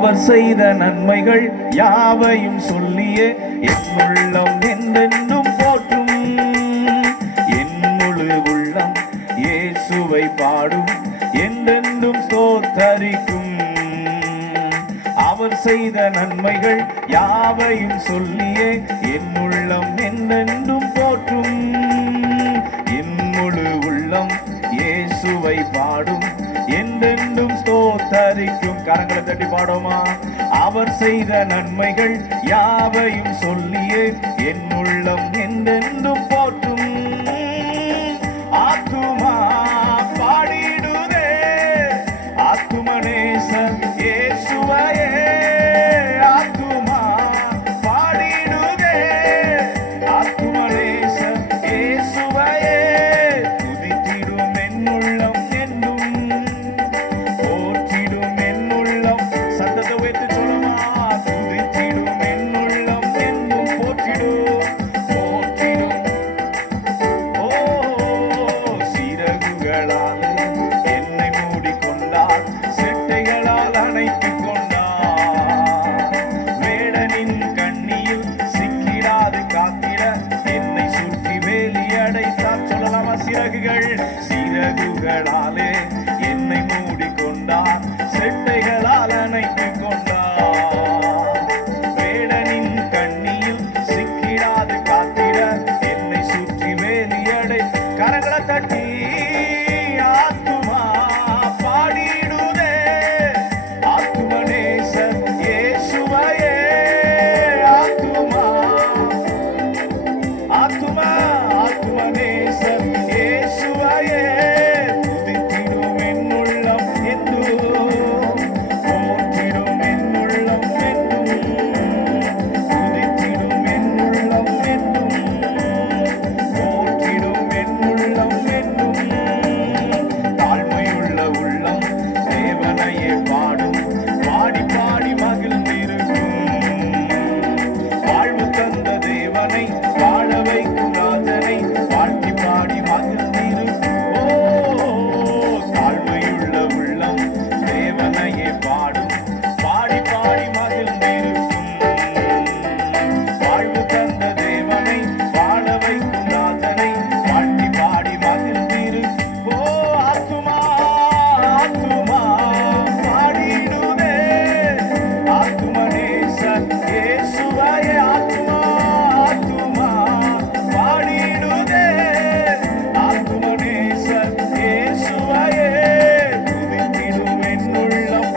அவர் செய்த நன்மைகள் யாவையும் சொல்லியே என் உள்ளம் என்றென்றும் போற்றும். என் முழு உள்ளம் இயேசுவை பாடும், என்றென்றும் ஸ்தோத்தரிக்கும். அவர் செய்த நன்மைகள் யாவையும் சொல்லியே என் உள்ளம் என்றென்றும் போற்றும். என் முழு உள்ளம் இயேசுவை பாடும், என்றென்றும் ஸ்தோத்தரிக்கும். கரங்களை தட்டி பாடுமா? அவர் செய்த நன்மைகள் யாவையும் சொல்லியே என் உள்ளம் என்றென்றும் போற்றும். ஆத்துமா பாடிடுதே ஆத்துமனேசர் இயேசுவையே. ஆத்துமா பாடிடுதே ஆத்துமனேசர் இயேசுவையே. துதித்திடும் என் உள்ளம் என்றும் போற்றிடும் என் உள்ளம். சத்தத்தை உயர்த்தி சொல்லுமா? துதித்திடும் என் உள்ளம் என்றும் போற்றிடும் போற்றிடும். ஓ சிறகுகளால் என்னை மூடிக்கொண்டார், செட்டைகளால் அணைத்துக் கொண்டார். வேடனின் கண்ணியில் சிக்கிடாது காத்திட என்னை சுற்றி வேலி அடைத்தார். சொல்லலாமா? சிறகுகளாலே என்னை மூடிக்கொண்டார், செட்டைகளால் அணைத்துக் கொண்டார். வேடனின் கண்ணியில் சிக்கிடாது காத்திட என்னை சுற்றி வேலி அடை. கரங்களை தட்டி ஆத்துமா பாடிடுதே ஆத்துமனேசர் இயேசுவையே. ஆத்துமா ஆத்துமா ஆத்துமனேசர் இயேசுவையே. துதித்திடும் என் உள்ளம் என்றும் போற்றிடும் என் உள்ளம் என்றும். துதித்திடும் என் உள்ளம் என்றும் போற்றிடும் என் உள்ளம் என்றும். தாழ்மையுள்ள உள்ளம் தேவனையே பாடும், பாடி பாடி மகிழ்ந்திருக்கும். வாழ்வு தந்த தேவனை வாழ வைக்கும் ராஜனை வாழ்த்தி பாடி மகிழ்ந்திருக்கும். ஓ தாழ்மையுள்ள உள்ளம் தேவனையே பாடும், பாடி பாடி மகிழ்ந்திருக்கும். வாழ்வு தந்த தேவனை வாழ வைக்கும் ராஜனை வாழ்த்தி பாடி மகிழ்ந்திருக்கும். ஓ ஆத்துமா ஆத்துமா பாடிடுதே ஆத்துமனேசர் இயேசுவையே. ஆத்துமா ஆத்துமா பாடிடுதே ஆத்துமனேசர் இயேசுவையே. துதித்திடும் என் உள்ளம்.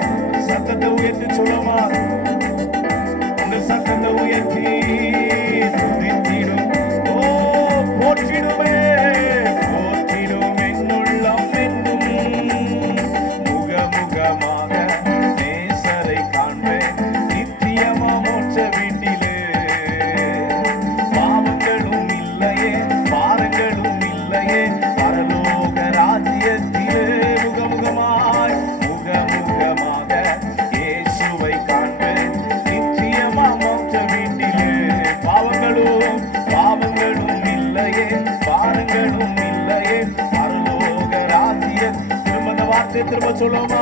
சத்தத்தை உயர்த்தி சொல்லுமா? உங்க சத்தத்தை உயர்த்தி துதித்திடும். ஓ போற்றிடுமே போற்றிடும் என் உள்ளம் என்றும். முகமுகமாக நேசரை காண்பேன், நித்தியமா மோட்ச வீட்டிலே. பாவங்களும் இல்லையே பாரங்களும் இல்லையே பரலோக ராஜ்யத்திலே. முகமுகமாய் முகமுகமாக இயேசுவை காண்பேன், நித்தியமா மோட்ச வீட்டிலே. பாவங்களும் இல்லையே பாரங்களும் இல்லையே பரலோக ராஜ்யம். திரும்ப அந்த வார்த்தை திரும்ப சொல்லுமா?